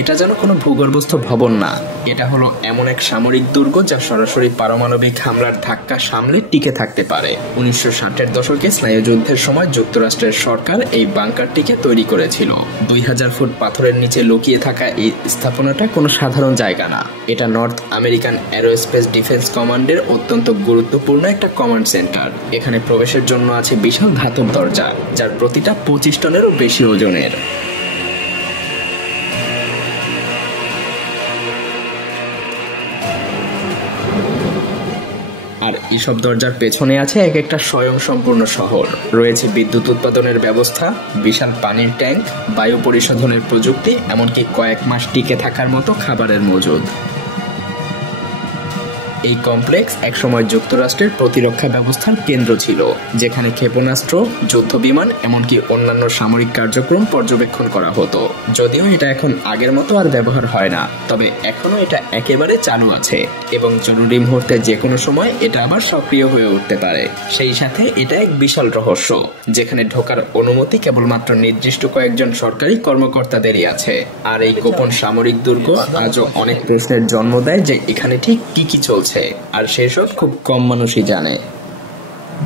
এটা যেন কোনো ভূগর্ভস্থ ভবন না, এটা হলো এমন এক সামরিক দুর্গ যা সরাসরি পারমাণবিক হামলার ধাক্কা সামলে টিকে থাকতে পারে। 1960-এর দশকে স্নায়ুযুদ্ধের সময় যুক্তরাষ্ট্রের সরকার এই বাংকারটিকে তৈরি করেছিল। 2000 ফুট পাথরের নিচে লুকিয়ে থাকা এই স্থাপনাটা কোনো সাধারণ জায়গা না, এটা নর্থ আমেরিকান এরোস্পেস ডিফেন্স কমান্ডের অত্যন্ত গুরুত্বপূর্ণ একটা কমান্ড সেন্টার। এখানে প্রবেশের জন্য আছে বিশাল ধাতব দরজা, যার প্রতিটা 25 টনেরও বেশি ওজনের। আর এসব দরজার পেছনে আছে এক একটা স্বয়ংসম্পূর্ণ শহর। রয়েছে বিদ্যুৎ উৎপাদনের ব্যবস্থা, বিশাল পানির ট্যাঙ্ক, বায়ু পরিশোধনের প্রযুক্তি, এমনকি কয়েক মাস টিকে থাকার মতো খাবারের মজুদ। এই কমপ্লেক্স একসময় যুক্তরাষ্ট্রের প্রতিরক্ষা ব্যবস্থার কেন্দ্র ছিল, যেখানে ক্ষেপণাস্ত্র, যুদ্ধ বিমান, এমনকি অন্যান্য সামরিক কার্যক্রম পর্যবেক্ষণ করা হতো। যদিও এটা এখন আগের মতো আর ব্যবহার হয় না, তবে এখনো এটা একেবারে চালু আছে এবং জরুরি মুহূর্তে যে কোনো সময় এটা আবার সক্রিয় হয়ে উঠতে পারে। সেই সাথে এটা এক বিশাল রহস্য, যেখানে ঢোকার অনুমতি কেবলমাত্র নির্দিষ্ট কয়েকজন সরকারি কর্মকর্তাদেরই আছে। আর এই গোপন সামরিক দুর্গ আজও অনেক প্রশ্নের জন্ম দেয় যে এখানে ঠিক কি কি চলছে, আর সেসব খুব কম মানুষই জানে।